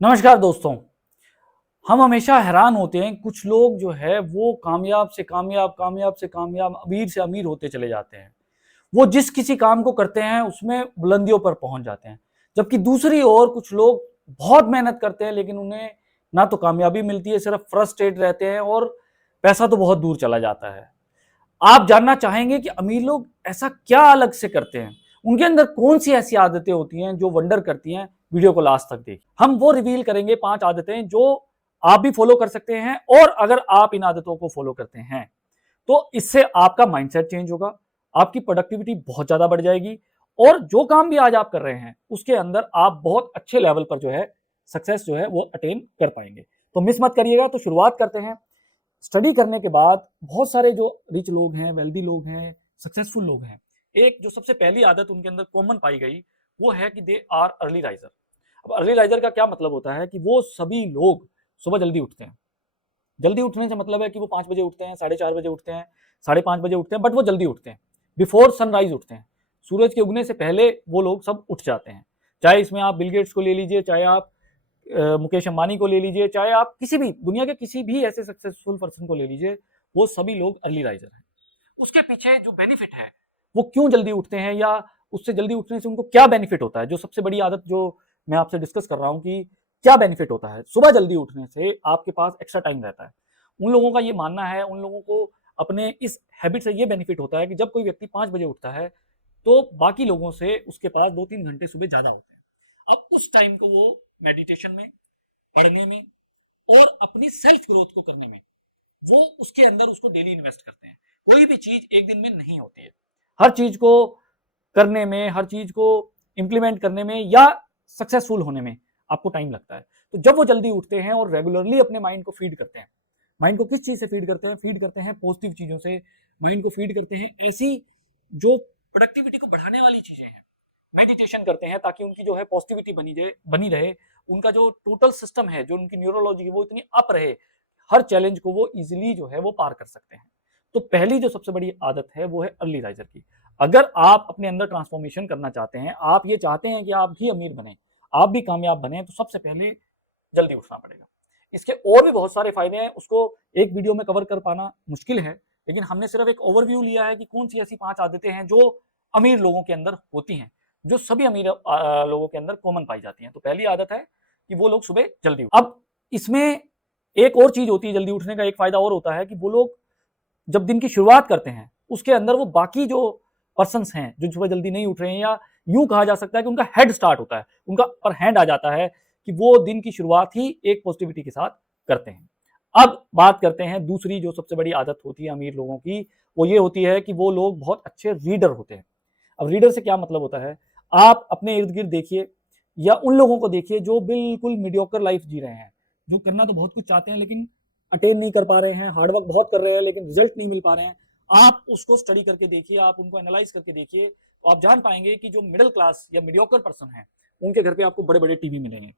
नमस्कार दोस्तों। हम हमेशा हैरान होते हैं, कुछ लोग जो है वो कामयाब से कामयाब, कामयाब से कामयाब, अमीर से अमीर होते चले जाते हैं। वो जिस किसी काम को करते हैं उसमें बुलंदियों पर पहुंच जाते हैं। जबकि दूसरी ओर कुछ लोग बहुत मेहनत करते हैं लेकिन उन्हें ना तो कामयाबी मिलती है, सिर्फ फ्रस्ट्रेट रहते हैं और पैसा तो बहुत दूर चला जाता है। आप जानना चाहेंगे कि अमीर लोग ऐसा क्या अलग से करते हैं, उनके अंदर कौन सी ऐसी आदतें होती हैं जो वंडर करती हैं। वीडियो को लास्ट तक देखिए। हम वो रिवील करेंगे 5 आदतें जो आप भी फॉलो कर सकते हैं, और अगर आप इन आदतों को फॉलो करते हैं तो इससे आपका माइंडसेट चेंज होगा, आपकी प्रोडक्टिविटी बहुत ज्यादा बढ़ जाएगी, और जो काम भी आज आप कर रहे हैं उसके अंदर आप बहुत अच्छे लेवल पर जो है सक्सेस जो है वो अटेन कर पाएंगे। तो मिस मत करिएगा। तो शुरुआत करते हैं। स्टडी करने के बाद बहुत सारे जो रिच लोग हैं, वेल्दी लोग हैं, सक्सेसफुल लोग हैं, एक जो सबसे पहली आदत उनके अंदर कॉमन पाई गई वो है कि दे आर अर्ली राइजर। अब अर्ली राइजर का क्या मतलब होता है कि वो सभी लोग सुबह जल्दी उठते हैं। जल्दी उठने से मतलब है कि वो 5 बजे उठते हैं, 4:30 बजे उठते हैं, 5:30 बजे उठते हैं, बट वो जल्दी उठते हैं, बिफोर सनराइज उठते हैं। सूरज के उगने से पहले वो लोग सब उठ जाते हैं। चाहे इसमें आप बिल गेट्स को ले लीजिए, चाहे आप मुकेश अंबानी को ले लीजिए, चाहे आप किसी भी दुनिया के किसी भी ऐसे सक्सेसफुल पर्सन को ले लीजिए, वो सभी लोग अर्ली राइजर हैं। उसके पीछे जो बेनिफिट है, वो क्यों जल्दी उठते हैं, या उससे जल्दी उठने से उनको क्या बेनिफिट होता है, जो सबसे बड़ी आदत जो मैं आपसे डिस्कस कर रहा हूं कि क्या बेनिफिट होता है सुबह जल्दी उठने से। आपके पास एक्स्ट्रा टाइम रहता है। उन लोगों का ये मानना है, उन लोगों को अपने इस हैबिट से ये बेनिफिट होता है कि जब कोई व्यक्ति 5 बजे उठता है तो बाकी लोगों से उसके पास 2-3 घंटे सुबह ज्यादा होते हैं। अब उस टाइम को वो मेडिटेशन में, पढ़ने में और अपनी सेल्फ ग्रोथ को करने में वो उसके अंदर उसको डेली इन्वेस्ट करते हैं। कोई भी चीज एक दिन में नहीं होती है। हर चीज को करने में, हर चीज को इंप्लीमेंट करने में या सक्सेसफुल होने में आपको टाइम लगता है। तो जब वो जल्दी उठते हैं और रेगुलरली अपने माइंड को फीड करते हैं, माइंड को किस चीज से फीड करते हैं? फीड करते हैं पॉजिटिव चीजों से। माइंड को फीड करते हैं ऐसी जो प्रोडक्टिविटी को बढ़ाने वाली चीजें हैं। मेडिटेशन करते हैं ताकि उनकी जो है पॉजिटिविटी बनी रहे। उनका जो टोटल सिस्टम है, जो उनकी न्यूरोलॉजी है, वो इतनी अप रहे, हर चैलेंज को वो इजिली जो है वो पार कर सकते हैं। तो पहली जो सबसे बड़ी आदत है वो है अर्ली राइजर की। अगर आप अपने अंदर ट्रांसफॉर्मेशन करना चाहते हैं, आप ये चाहते हैं कि आप भी अमीर बने, आप भी कामयाब बने, तो सबसे पहले जल्दी उठना पड़ेगा। इसके और भी बहुत सारे फायदे हैं, उसको एक वीडियो में कवर कर पाना मुश्किल है, लेकिन हमने सिर्फ एक ओवरव्यू लिया है कि कौन सी ऐसी 5 आदतें हैं जो अमीर लोगों के अंदर होती हैं, जो सभी अमीर लोगों के अंदर कॉमन पाई जाती हैं। तो पहली आदत है कि वो लोग सुबह जल्दी उठते हैं। अब इसमें एक और चीज होती है, जल्दी उठने का एक फायदा और होता है कि वो लोग जब दिन की शुरुआत करते हैं उसके अंदर वो बाकी जो पर्सन्स हैं जो सुबह जल्दी नहीं उठ रहे हैं, या यूं कहा जा सकता है कि उनका हेड स्टार्ट होता है, उनका अपर हैंड आ जाता है कि वो दिन की शुरुआत ही एक पॉजिटिविटी के साथ करते हैं। अब बात करते हैं दूसरी जो सबसे बड़ी आदत होती है अमीर लोगों की, वो ये होती है कि वो लोग बहुत अच्छे रीडर होते हैं। अब रीडर से क्या मतलब होता है? आप अपने इर्द गिर्द देखिए, या उन लोगों को देखिए जो बिल्कुल मीडियोकर लाइफ जी रहे हैं, जो करना तो बहुत कुछ चाहते हैं लेकिन अटेन नहीं कर पा रहे हैं, हार्डवर्क बहुत कर रहे हैं लेकिन रिजल्ट नहीं मिल पा रहे हैं। आप उसको स्टडी करके देखिए, आप उनको एनालाइज करके देखिए, तो आप जान पाएंगे कि जो मिडिल क्लास या मीडियोकर पर्सन है, उनके घर पे आपको बड़े बड़े टीवी मिलेंगे,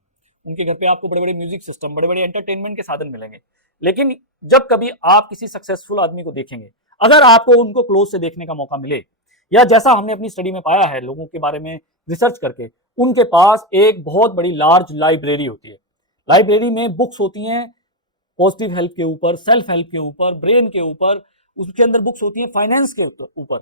उनके घर पे आपको बड़े बड़े म्यूजिक सिस्टम, बड़े बड़े एंटरटेनमेंट के साधन मिलेंगे। लेकिन जब कभी आप किसी सक्सेसफुल आदमी को देखेंगे, अगर आपको उनको क्लोज से देखने का मौका मिले, या जैसा हमने अपनी स्टडी में पाया है लोगों के बारे में रिसर्च करके, उनके पास एक बहुत बड़ी लार्ज लाइब्रेरी होती है। लाइब्रेरी में बुक्स होती हैं पॉजिटिव हेल्थ के ऊपर, सेल्फ हेल्प के ऊपर, ब्रेन के ऊपर, उसके अंदर बुक्स होती हैं फाइनेंस के ऊपर।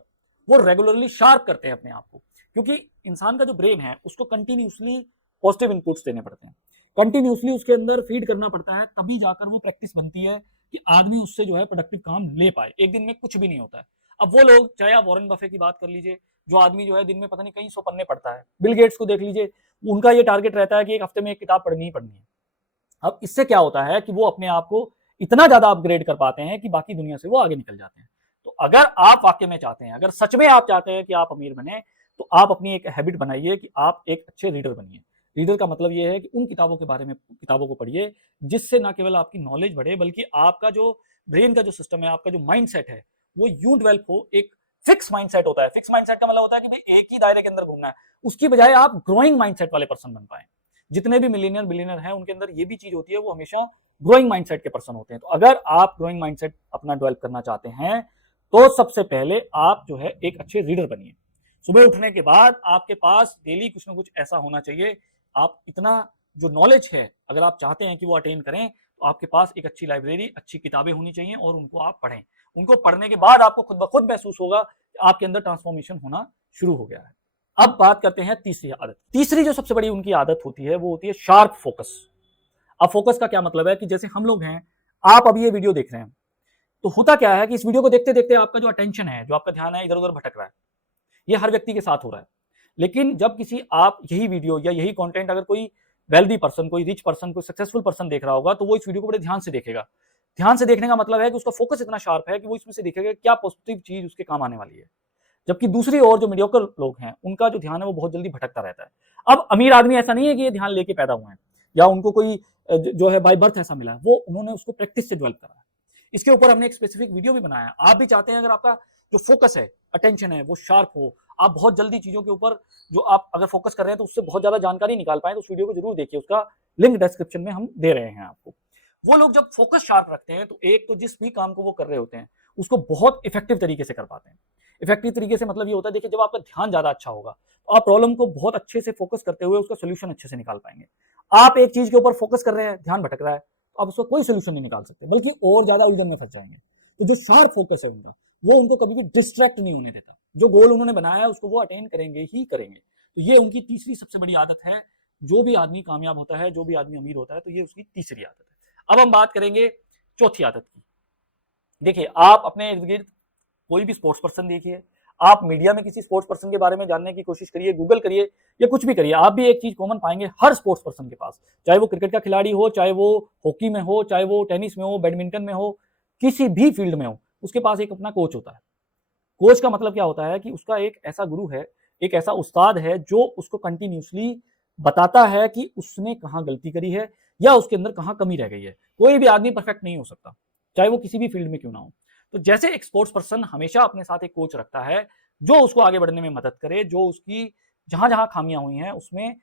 वो रेगुलरली शार्प करते हैं अपने आप को, क्योंकि इंसान का जो ब्रेन है उसको कंटिन्यूसली पॉजिटिव इनपुट्स देने पड़ते हैं, कंटिन्यूसली उसके अंदर फीड करना पड़ता है, तभी जाकर वो प्रैक्टिस बनती है कि आदमी उससे जो है प्रोडक्टिव काम ले पाए। एक दिन में कुछ भी नहीं होता है। अब वो लोग, चाहे आप वॉरेन बफे की बात कर लीजिए, जो आदमी जो है दिन में पता नहीं कई 100 पन्ने पढ़ता है, बिल गेट्स को देख लीजिए, उनका ये टारगेट रहता है कि एक हफ्ते में एक किताब पढ़नी ही पढ़नी है। अब इससे क्या होता है कि वो अपने आप को इतना ज्यादा अपग्रेड कर पाते हैं कि बाकी दुनिया से वो आगे निकल जाते हैं। तो अगर आप वाकई में चाहते हैं, अगर सच में आप चाहते हैं कि आप अमीर बने, तो आप अपनी एक हैबिट बनाइए कि आप एक अच्छे रीडर बनिए। रीडर का मतलब ये है कि उन किताबों के बारे में किताबों को पढ़िए जिससे ना केवल आपकी नॉलेज बढ़े, बल्कि आपका जो ब्रेन का जो सिस्टम है, आपका जो माइंड सेट है, वो यूं डेवलप हो। एक फिक्स माइंडसेट होता है। फिक्स माइंडसेट का मतलब होता है कि भाई एक ही दायरे के अंदर घूमना है, उसकी बजाय आप ग्रोइंग माइंडसेट वाले पर्सन बन पाए। जितने भी मिलीनियर बिलीनियर हैं उनके अंदर ये भी चीज होती है, वो हमेशा ग्रोइंग माइंडसेट के पर्सन होते हैं। तो अगर आप ग्रोइंग माइंडसेट अपना डेवलप करना चाहते हैं तो सबसे पहले आप जो है एक अच्छे रीडर बनिए। सुबह उठने के बाद आपके पास डेली कुछ ना कुछ ऐसा होना चाहिए, आप इतना जो नॉलेज है अगर आप चाहते हैं कि वो अटेन करें तो आपके पास एक अच्छी लाइब्रेरी, अच्छी किताबें होनी चाहिए और उनको आप पढ़ें। उनको पढ़ने के बाद आपको खुद ब खुद महसूस होगा कि आपके अंदर ट्रांसफॉर्मेशन होना शुरू हो गया है। अब बात करते हैं तीसरी आदत। तीसरी जो सबसे बड़ी उनकी आदत होती है वो होती है शार्प फोकस। अब फोकस का क्या मतलब है कि जैसे हम लोग हैं, आप अभी ये वीडियो देख रहे हैं, तो होता क्या है कि इस वीडियो को देखते देखते आपका जो अटेंशन है, जो आपका ध्यान है, इधर उधर भटक रहा है। ये हर व्यक्ति के साथ हो रहा है। लेकिन जब किसी आप यही वीडियो या यही कंटेंट अगर कोई वेल्दी पर्सन, कोई रिच पर्सन, कोई सक्सेसफुल पर्सन देख रहा होगा तो वो इस वीडियो को बड़े ध्यान से देखेगा। ध्यान से देखने का मतलब है कि उसका फोकस इतना शार्प है कि वो इसमें से देखेगा क्या पॉजिटिव चीज उसके काम आने वाली है। जबकि दूसरी ओर जो मीडियोकर लोग हैं उनका जो ध्यान है वो बहुत जल्दी भटकता रहता है। अब अमीर आदमी ऐसा नहीं है कि ये ध्यान लेके पैदा हुए हैं या उनको कोई जो है बाय बर्थ ऐसा मिला है, वो उन्होंने उसको प्रैक्टिस से डेवलप करा है। इसके ऊपर हमने एक स्पेसिफिक वीडियो भी बनाया है। आप भी चाहते हैं अगर आपका जो फोकस है, अटेंशन है, वो शार्प हो, आप बहुत जल्दी चीजों के ऊपर जो आप अगर फोकस कर रहे हैं तो उससे बहुत ज्यादा जानकारी निकाल पाए, तो उस वीडियो को जरूर देखिए। उसका लिंक डिस्क्रिप्शन में हम दे रहे हैं आपको। वो लोग जब फोकस शार्प रखते हैं तो एक तो जिस भी काम को वो कर रहे होते हैं उसको बहुत इफेक्टिव तरीके से कर पाते हैं। इफेक्टिव तरीके से मतलब ये होता है, देखिए जब आपका ध्यान ज्यादा अच्छा होगा तो आप प्रॉब्लम को बहुत अच्छे से फोकस करते हुए उसका सोल्यूशन अच्छे से निकाल पाएंगे। आप एक चीज के ऊपर फोकस कर रहे हैं, ध्यान भटक रहा है, तो आप उसका कोई सोल्यूशन नहीं निकाल सकते, बल्कि और ज्यादा उलझन में फंस जाएंगे। तो जो शार्प फोकस है उनका, वो उनको कभी भी डिस्ट्रैक्ट नहीं होने देता। जो गोल उन्होंने बनाया है उसको वो अटेन करेंगे ही करेंगे। तो ये उनकी तीसरी सबसे बड़ी आदत है। जो भी आदमी कामयाब होता है, जो भी आदमी अमीर होता है, तो ये उसकी तीसरी आदत है। अब हम बात करेंगे चौथी आदत की। देखिए, आप अपने इर्द गिर्द कोई भी स्पोर्ट्स पर्सन देखिए, आप मीडिया में किसी स्पोर्ट्स पर्सन के बारे में जानने की कोशिश करिए, गूगल करिए या कुछ भी करिए, आप भी एक चीज कॉमन पाएंगे हर स्पोर्ट्स पर्सन के पास, चाहे वो क्रिकेट का खिलाड़ी हो, चाहे वो हॉकी में हो, चाहे वो टेनिस में हो, बैडमिंटन में हो, किसी भी फील्ड में हो, उसके पास एक अपना कोच होता है। कोच का मतलब क्या होता है कि उसका एक ऐसा गुरु है, एक ऐसा उस्ताद है जो उसको कंटिन्यूसली बताता है कि उसने कहाँ गलती करी है या उसके अंदर कहाँ कमी रह गई है। कोई भी आदमी परफेक्ट नहीं हो सकता, चाहे वो किसी भी फील्ड में क्यों ना हो। तो जैसे एक स्पोर्ट्स पर्सन हमेशा अपने साथ एक कोच रखता है जो उसको आगे बढ़ने में मदद करे, जो उसकी जहां जहां खामियां हुई हैं उसमें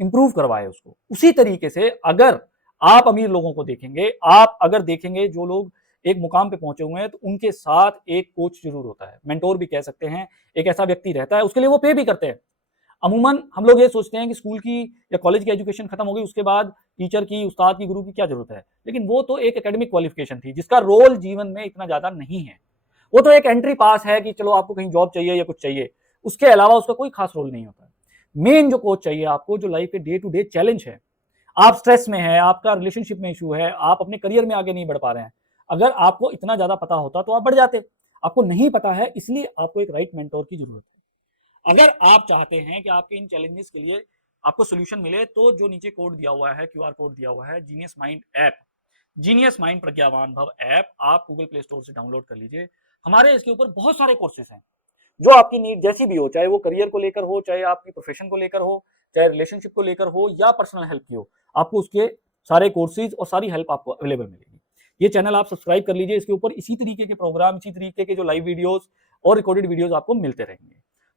इंप्रूव करवाए उसको, उसी तरीके से अगर आप अमीर लोगों को देखेंगे, आप अगर देखेंगे जो लोग एक मुकाम पे पहुंचे हुए हैं, तो उनके साथ एक कोच जरूर होता है, मेंटोर भी कह सकते हैं। एक ऐसा व्यक्ति रहता है, उसके लिए वो पे भी करते हैं। अमूमन हम लोग ये सोचते हैं कि स्कूल की या कॉलेज की एजुकेशन खत्म हो गई, उसके बाद टीचर की, उस्ताद की, गुरु की क्या जरूरत है। लेकिन वो तो एक एकेडमिक क्वालिफिकेशन थी जिसका रोल जीवन में इतना ज्यादा नहीं है। वो तो एक एंट्री पास है कि चलो आपको कहीं जॉब चाहिए या कुछ चाहिए, उसके अलावा उसका कोई खास रोल नहीं होता। मेन जो कोच चाहिए आपको, जो लाइफ के डे टू डे चैलेंज है, आप स्ट्रेस में है, आपका रिलेशनशिप में इशू है, आप अपने करियर में आगे नहीं बढ़ पा रहे हैं, अगर आपको इतना ज्यादा पता होता तो आप बढ़ जाते। आपको नहीं पता है, इसलिए आपको एक राइट मेंटोर की जरूरत है। अगर आप चाहते हैं कि आपके इन चैलेंजेस के लिए आपको सोल्यूशन मिले, तो जो नीचे कोड दिया हुआ है, क्यूआर कोड दिया हुआ है, genius mind app, genius mind प्रज्ञावान भव ऐप, आप गूगल प्ले स्टोर से डाउनलोड कर लीजिए। हमारे इसके ऊपर बहुत सारे कोर्सेज हैं जो आपकी नीड जैसी भी हो, चाहे वो करियर को लेकर हो, चाहे आपकी प्रोफेशन को लेकर हो, चाहे रिलेशनशिप को लेकर हो या पर्सनल हेल्प की हो, आपको उसके सारे कोर्सेज और सारी हेल्प आपको अवेलेबल मिलेगी। ये चैनल आप सब्सक्राइब कर लीजिए, इसके ऊपर इसी तरीके के प्रोग्राम, इसी तरीके के जो लाइव वीडियोस और रिकॉर्डेड वीडियोस आपको मिलते रहेंगे।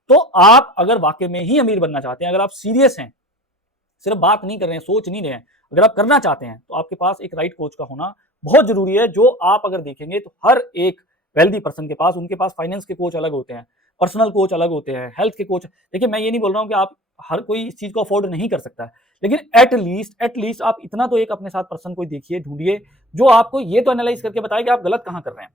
तो आप अगर वाकई में ही अमीर बनना चाहते हैं, अगर आप सीरियस हैं, सिर्फ बात नहीं कर रहे हैं, सोच नहीं रहे हैं, अगर आप करना चाहते हैं, तो आपके पास एक राइट कोच का होना बहुत जरूरी है। जो आप अगर देखेंगे तो हर एक वेल्दी पर्सन के पास, उनके पास फाइनेंस के कोच अलग होते हैं, पर्सनल कोच अलग होते हैं, हेल्थ के कोच। देखिए, मैं ये नहीं बोल रहा हूं कि आप हर कोई इस चीज को अफोर्ड नहीं कर सकता है, लेकिन एटलीस्ट आप इतना तो एक अपने साथ पर्सन कोई देखिए, ढूंढिए, जो आपको ये तो एनालाइज करके बताए कि आप गलत कहां कर रहे हैं।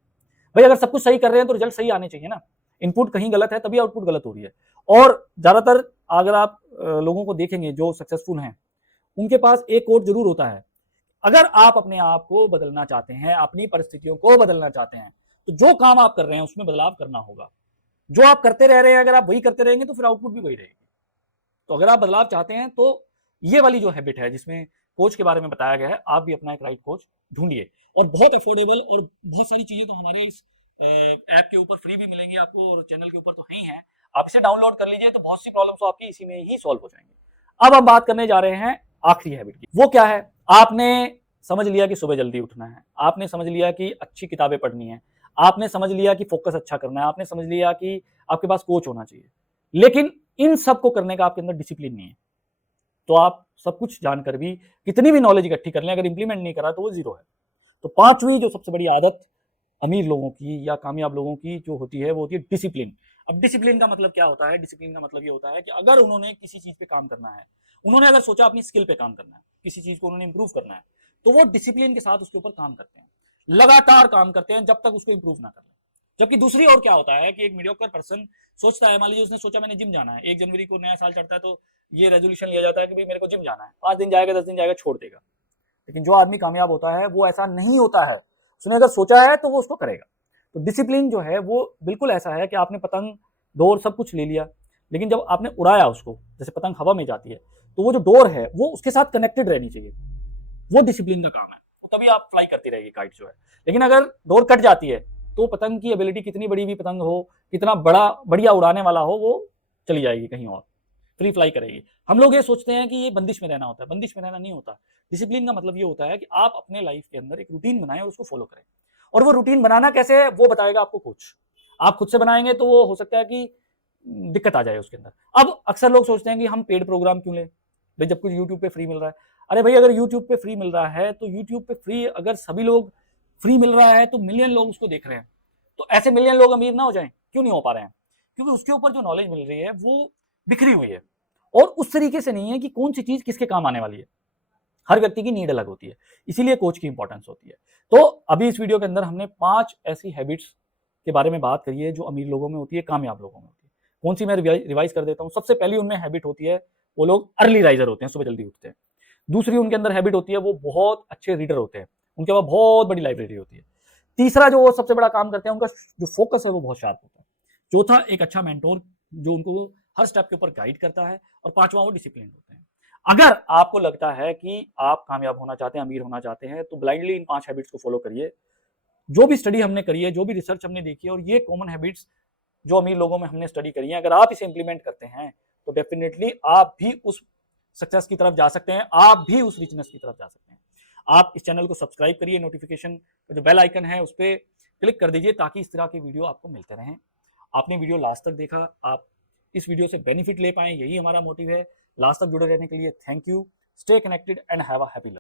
भाई, अगर सब कुछ सही कर रहे हैं तो रिजल्ट सही आने चाहिए ना। इनपुट कहीं गलत है तभी आउटपुट गलत हो रही है। और ज्यादातर अगर आप लोगों को देखेंगे जो सक्सेसफुल हैं, उनके पास एक कोट जरूर होता है। अगर आप अपने आप को बदलना चाहते हैं, अपनी परिस्थितियों को बदलना चाहते हैं, तो जो काम आप कर रहे हैं उसमें बदलाव करना होगा। जो आप करते रह रहे हैं, अगर आप वही करते रहेंगे तो फिर आउटपुट भी वही रहेगी। तो अगर आप बदलाव चाहते हैं तो ये वाली जो हैबिट है जिसमें कोच के बारे में बताया गया है, आप भी अपना एक राइट कोच ढूंढिए। और बहुत अफोर्डेबल और बहुत सारी चीजें तो हमारे इस ऐप के ऊपर फ्री भी मिलेंगी आपको, और चैनल के ऊपर तो है ही है। आप इसे डाउनलोड कर लीजिए, तो बहुत सी प्रॉब्लम्स तो आपकी इसी में ही सॉल्व हो जाएंगी। अब हम बात करने जा रहे हैं आखिरी हैबिट की। वो क्या है? आपने समझ लिया कि सुबह जल्दी उठना है, आपने समझ लिया कि अच्छी किताबें पढ़नी है, आपने समझ लिया कि फोकस अच्छा करना है, आपने समझ लिया कि आपके पास कोच होना चाहिए, लेकिन इन सब को करने का आपके अंदर डिसिप्लिन नहीं है। तो आप सब कुछ जानकर भी कितनी भी नॉलेज इकट्ठी कर लें, अगर इंप्लीमेंट नहीं करा तो वो जीरो है। तो पांचवी जो सबसे बड़ी आदत अमीर लोगों की या कामयाब लोगों की जो होती है वो होती है डिसिप्लिन। अब डिसिप्लिन का मतलब क्या होता है? डिसिप्लिन का मतलब ये होता है कि अगर उन्होंने किसी चीज पे काम करना है, उन्होंने अगर सोचा अपनी स्किल पे काम करना है, किसी चीज को उन्होंने इंप्रूव करना है, तो वो डिसिप्लिन के साथ उसके ऊपर काम करते हैं, लगातार काम करते हैं जब तक उसको इंप्रूव ना कर ले। जबकि दूसरी ओर क्या होता है कि एक मीडियोकर पर्सन सोचता है, मान लीजिए उसने सोचा मैंने जिम जाना है, 1 जनवरी को नया साल चढ़ता है तो ये रेजोल्यूशन लिया जाता है कि भाई मेरे को जिम जाना है, 5 दिन जाएगा, 10 दिन जाएगा, छोड़ देगा। लेकिन जो आदमी कामयाब होता है वो ऐसा नहीं होता है, उसने अगर सोचा है तो वो उसको करेगा। तो डिसिप्लिन जो है वो बिल्कुल ऐसा है कि आपने पतंग डोर सब कुछ ले लिया, लेकिन जब आपने उड़ाया उसको, जैसे पतंग हवा में जाती है, तो वो जो डोर है वो उसके साथ कनेक्टेड रहनी चाहिए, वो डिसिप्लिन का काम है, तो तभी आप फ्लाई करती रहेगी काइट जो है। लेकिन अगर डोर कट जाती है तो पतंग की एबिलिटी कितनी बड़ी भी पतंग हो, कितना बड़ा बढ़िया उड़ाने वाला हो, वो चली जाएगी कहीं और, फ्री फ्लाई करेगी। हम लोग ये सोचते हैं कि ये बंदिश में रहना होता है, बंदिश में रहना नहीं होता। डिसिप्लिन का मतलब ये होता है कि आप अपने लाइफ के अंदर एक रूटीन बनाएं और उसको फॉलो करें, और वो रूटीन बनाना कैसे है वो बताएगा आपको कोच। आप खुद से बनाएंगे तो वो हो सकता है कि दिक्कत आ जाए उसके अंदर। अब अक्सर लोग सोचते हैं कि हम पेड प्रोग्राम क्यों लें भाई, जब कुछ यूट्यूब पे फ्री मिल रहा है। अरे भाई, अगर यूट्यूब पे फ्री मिल रहा है तो यूट्यूब पे फ्री अगर सभी लोग फ्री मिल रहा है तो मिलियन लोग उसको देख रहे हैं, तो ऐसे मिलियन लोग अमीर ना हो जाएं? क्यों नहीं हो पा रहे हैं? क्योंकि उसके ऊपर जो नॉलेज मिल रही है वो बिखरी हुई है, और उस तरीके से नहीं है कि कौन सी चीज किसके काम आने वाली है। हर व्यक्ति की नीड अलग होती है, इसीलिए कोच की इंपॉर्टेंस होती है। तो अभी इस वीडियो के अंदर हमने 5 ऐसी हैबिट्स के बारे में बात करी है जो अमीर लोगों में होती है, कामयाब लोगों में होती है। कौन सी मैं रिवाइज कर देता हूँ। सबसे पहली उनमें हैबिट होती है, वो लोग अर्ली राइजर होते हैं, सुबह जल्दी उठते हैं। दूसरी उनके अंदर हैबिट होती है, वो बहुत अच्छे रीडर होते हैं, उनके पास बहुत बड़ी लाइब्रेरी होती है। तीसरा जो वो सबसे बड़ा काम करते हैं, उनका जो फोकस है वो बहुत शार्प होता है। चौथा, एक अच्छा मेंटोर जो उनको हर स्टेप के ऊपर गाइड करता है। और पांचवा, वो डिसिप्लिन होते हैं। अगर आपको लगता है कि आप कामयाब होना चाहते हैं, अमीर होना चाहते हैं, तो ब्लाइंडली इन 5 हैबिट्स को फॉलो करिए। जो भी स्टडी हमने करी है, जो भी रिसर्च हमने देखी है, और ये कॉमन हैबिट्स जो अमीर लोगों में हमने स्टडी करी है, अगर आप इसे इंप्लीमेंट करते हैं तो डेफिनेटली आप भी उस सक्सेस की तरफ जा सकते हैं, आप भी उस रिचनेस की तरफ जा सकते हैं। आप इस चैनल को सब्सक्राइब करिए, नोटिफिकेशन जो बेल आइकन है उस पर क्लिक कर दीजिए ताकि इस तरह की वीडियो आपको मिलते रहें। आपने वीडियो लास्ट तक देखा, आप इस वीडियो से बेनिफिट ले पाए, यही हमारा मोटिव है। लास्ट तक जुड़े रहने के लिए thank you. Stay connected and have a happy life.